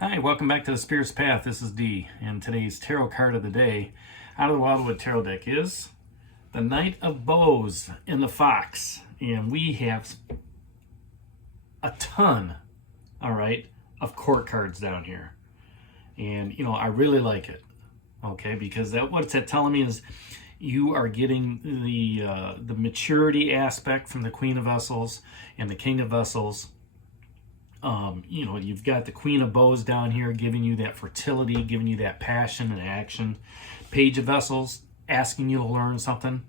Hi, welcome back to the Spirit's Path. This is Dee, and today's tarot card of the day out of the Wildwood Tarot deck is the Knight of Bows in the Fox. And we have a ton, of court cards down here. And, I really like it, okay, because what it's telling me is you are getting the maturity aspect from the Queen of Vessels and the King of Vessels. You've got the Queen of Bows down here giving you that fertility, giving you that passion and action. Page of Vessels asking you to learn something.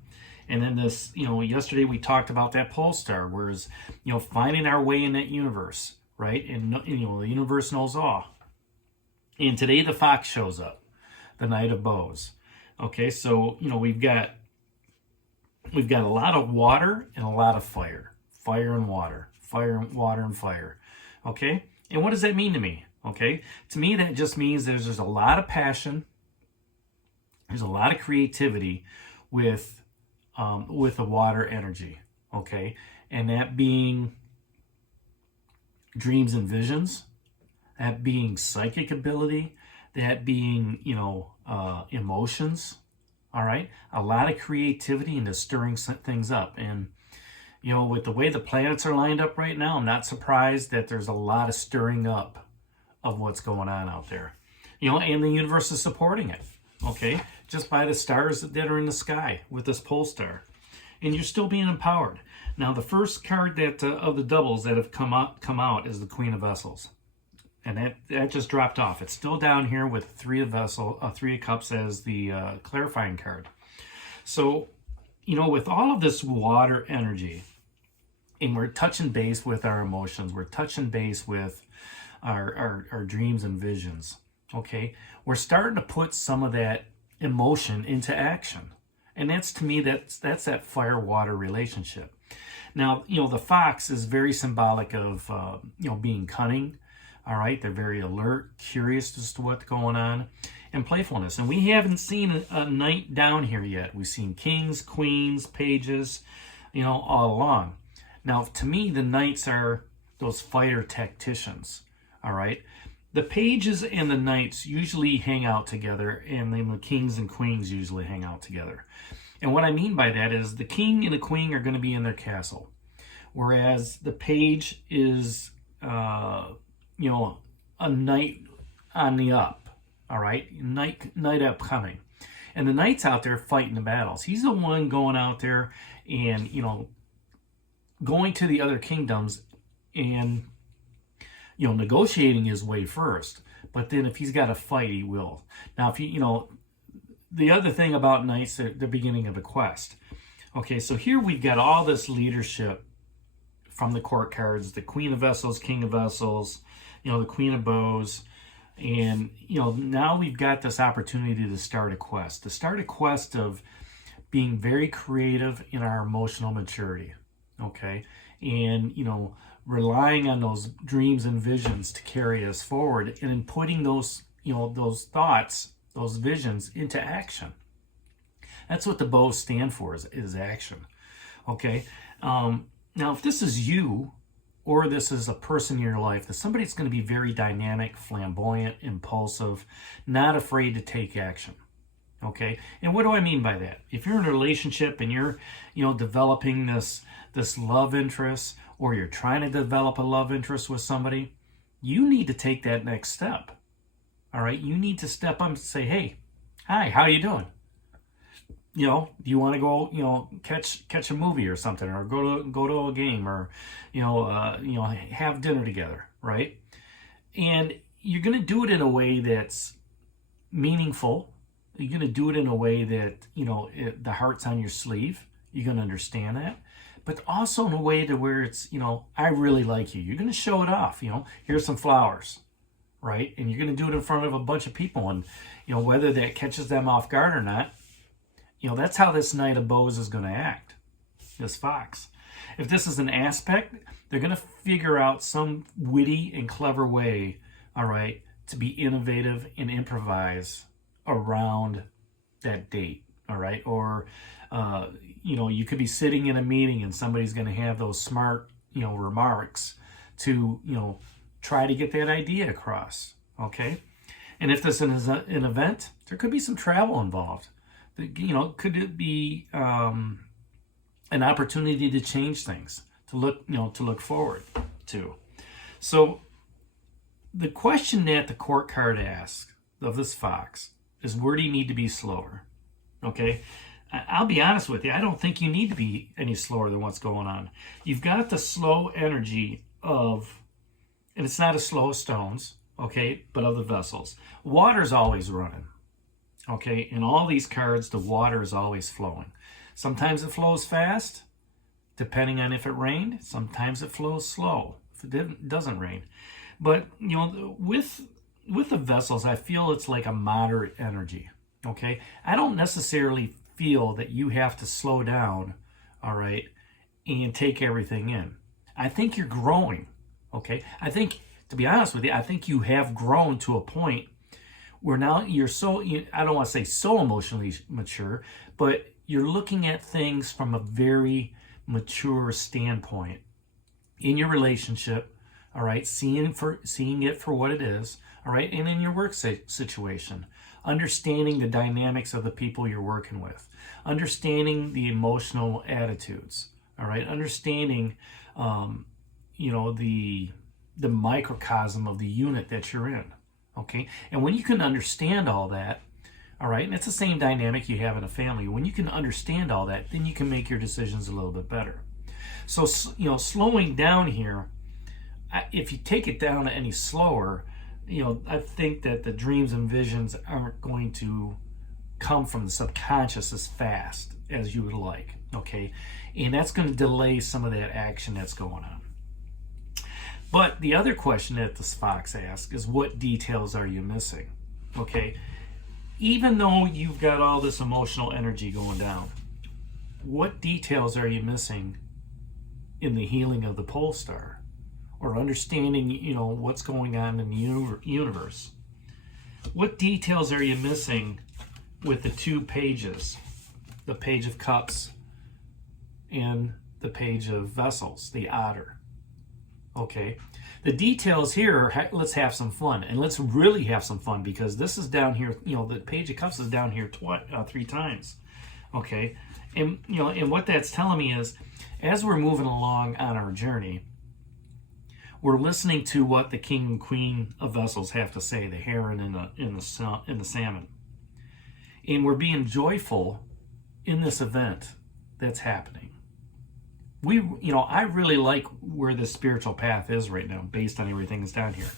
And then this, yesterday we talked about that pole star, whereas, finding our way in that universe, right? And the universe knows all. And today the fox shows up, the Knight of Bows. Okay, so, we've got a lot of water and a lot of fire. Fire and water. Fire and water and fire. Okay, and what does that mean to me? Okay, to me that just means there's a lot of passion, there's a lot of creativity with the water energy. Okay, and that being dreams and visions, that being psychic ability, that being emotions. All right, a lot of creativity into stirring things up. And with the way the planets are lined up right now, I'm not surprised that there's a lot of stirring up of what's going on out there. And the universe is supporting it, okay? Just by the stars that are in the sky with this pole star. And you're still being empowered. Now, the first card that of the doubles that have come out is the Queen of Vessels. And that just dropped off. It's still down here with Three of Cups as the clarifying card. So, with all of this water energy, and we're touching base with our emotions, we're touching base with our dreams and visions, okay? We're starting to put some of that emotion into action. And that's, to me, that's that fire-water relationship. Now, the fox is very symbolic of, being cunning, all right? They're very alert, curious as to what's going on, and playfulness. And we haven't seen a knight down here yet. We've seen kings, queens, pages, all along. Now, to me, the knights are those fighter tacticians, all right? The pages and the knights usually hang out together, and then the kings and queens usually hang out together. And what I mean by that is the king and the queen are going to be in their castle, whereas the page is, a knight on the up, all right? Knight upcoming. And the knight's out there fighting the battles. He's the one going out there and, going to the other kingdoms and, negotiating his way first. But then if he's got to fight, he will. Now, the other thing about knights, they're the beginning of a quest. Okay, so here we've got all this leadership from the court cards, the Queen of Vessels, King of Vessels, the Queen of Bows. And, now we've got this opportunity to start a quest of being very creative in our emotional maturity, okay? And, relying on those dreams and visions to carry us forward and in putting those, those thoughts, those visions into action. That's what the bows stand for, is action, okay? Now, if this is you, or this is a person in your life, that somebody's going to be very dynamic, flamboyant, impulsive, not afraid to take action. Okay, and what do I mean by that? If you're in a relationship and you're, developing this love interest, or you're trying to develop a love interest with somebody, you need to take that next step. All right, you need to step up and say, "Hey, hi, how you doing? Do you want to go, catch a movie or something, or go to a game, or, have dinner together, right?" And you're going to do it in a way that's meaningful. You're going to do it in a way that, the heart's on your sleeve. You're going to understand that. But also in a way to where it's, I really like you. You're going to show it off, here's some flowers, right? And you're going to do it in front of a bunch of people. And, whether that catches them off guard or not, that's how this Knight of Bows is going to act, this fox. If this is an aspect, they're going to figure out some witty and clever way, all right, to be innovative and improvise around that date, all right? Or, you could be sitting in a meeting and somebody's going to have those smart, remarks to, try to get that idea across, okay? And if this is an event, there could be some travel involved. Could it be an opportunity to change things, to look forward to? So the question that the court card asks of this fox is, where do you need to be slower? Okay, I'll be honest with you. I don't think you need to be any slower than what's going on. You've got the slow energy of, and it's not as slow as stones, okay, but of the vessels. Water's always running, okay? In all these cards, the water is always flowing. Sometimes it flows fast, depending on if it rained. Sometimes it flows slow if it doesn't rain. But, with the vessels, I feel it's like a moderate energy, okay? I don't necessarily feel that you have to slow down, all right, and take everything in. I think you're growing, okay? I think, to be honest with you, I think you have grown to a point where now you're I don't want to say so emotionally mature, but you're looking at things from a very mature standpoint in your relationship, all right? Seeing it for what it is, all right? And in your work situation, understanding the dynamics of the people you're working with, understanding the emotional attitudes, all right? Understanding, the microcosm of the unit that you're in, okay? And when you can understand all that, all right, and it's the same dynamic you have in a family. When you can understand all that, then you can make your decisions a little bit better. So, slowing down here, if you take it down any slower, I think that the dreams and visions aren't going to come from the subconscious as fast as you would like, okay? And that's going to delay some of that action that's going on. But the other question that this fox asks is, what details are you missing, okay? Even though you've got all this emotional energy going down, what details are you missing in the healing of the pole star, or understanding, what's going on in the universe? What details are you missing with the two pages, the Page of Cups and the Page of Vessels, the otter? Okay, the details here are, let's have some fun, and let's really have some fun, because this is down here, the Page of Cups is down here 3 times, okay? And, and what that's telling me is, as we're moving along on our journey, we're listening to what the King and Queen of Vessels have to say, the heron and the salmon. And we're being joyful in this event that's happening. I really like where the spiritual path is right now, based on everything that's down here.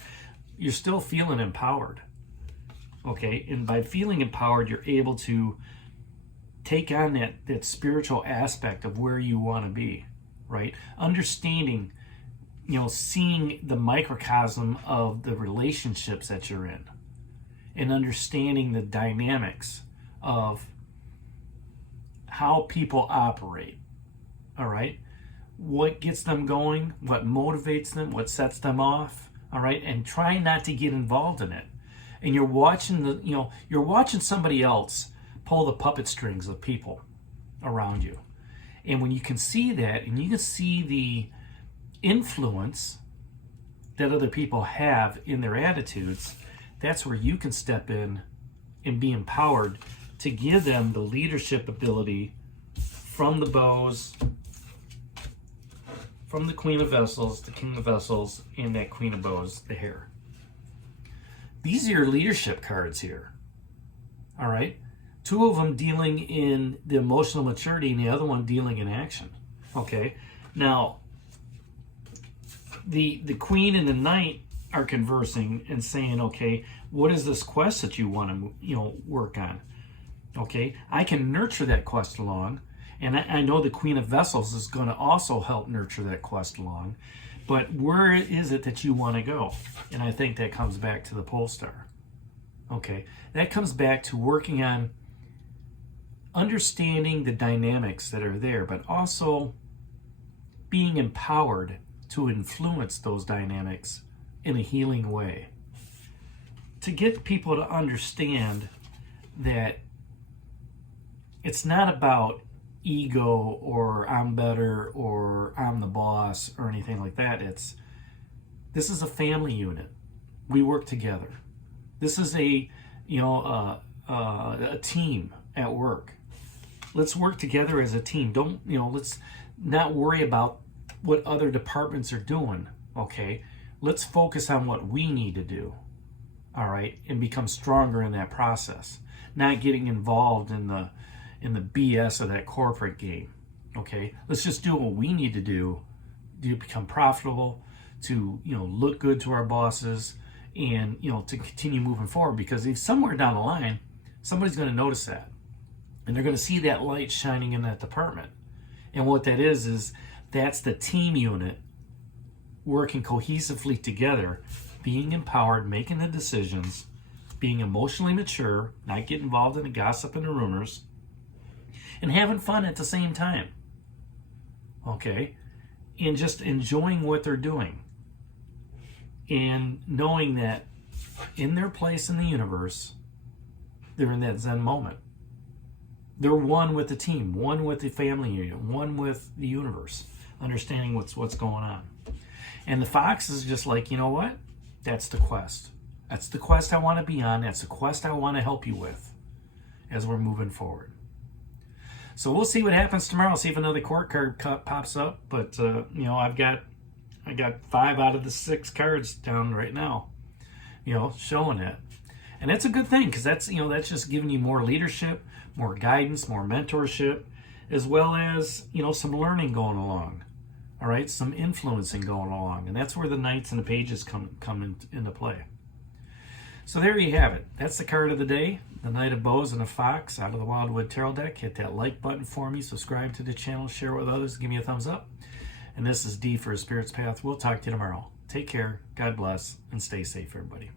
You're still feeling empowered, okay? And by feeling empowered, you're able to take on that spiritual aspect of where you want to be, right? Understanding, seeing the microcosm of the relationships that you're in, and understanding the dynamics of how people operate, all right? What gets them going, what motivates them, what sets them off, all right? And try not to get involved in it. And you're watching you're watching somebody else pull the puppet strings of people around you. And when you can see that, and you can see the influence that other people have in their attitudes, that's where you can step in and be empowered to give them the leadership ability from the bows, from the Queen of Vessels, the King of Vessels, and that Queen of Bows, the hare. These are your leadership cards here, all right? 2 of them dealing in the emotional maturity, and the other one dealing in action, okay? Now, the Queen and the Knight are conversing and saying, okay, what is this quest that you want to, work on? Okay, I can nurture that quest along, and I know the Queen of Vessels is going to also help nurture that quest along, but where is it that you want to go? And I think that comes back to the pole star. Okay, that comes back to working on understanding the dynamics that are there, but also being empowered to influence those dynamics in a healing way. To get people to understand that it's not about ego or I'm better or I'm the boss or anything like that. This is a family unit. We work together. This is a a team at work. Let's work together as a team. Don't, let's not worry about what other departments are doing, okay? Let's focus on what we need to do, all right, and become stronger in that process. Not getting involved in the BS of that corporate game, okay? Let's just do what we need to do to become profitable, to, look good to our bosses, and, to continue moving forward, because if somewhere down the line, somebody's going to notice that. And they're going to see that light shining in that department. And what that is that's the team unit working cohesively together, being empowered, making the decisions, being emotionally mature, not getting involved in the gossip and the rumors, and having fun at the same time. Okay? And just enjoying what they're doing. And knowing that in their place in the universe, they're in that Zen moment. They're one with the team, one with the family unit, one with the universe, understanding what's going on. And the fox is just like, you know what? That's the quest. That's the quest I want to be on. That's the quest I want to help you with as we're moving forward. So we'll see what happens tomorrow. See if another court card pops up. But, I got 5 out of the 6 cards down right now, showing it. And that's a good thing, because that's just giving you more leadership, more guidance, more mentorship, as well as, some learning going along. All right, some influencing going along. And that's where the knights and the pages come into play. So there you have it. That's the card of the day, the Knight of Bows and a Fox out of the Wildwood Tarot deck. Hit that like button for me, subscribe to the channel, share with others, give me a thumbs up. And this is D for a Spirit's Path. We'll talk to you tomorrow. Take care, God bless, and stay safe, everybody.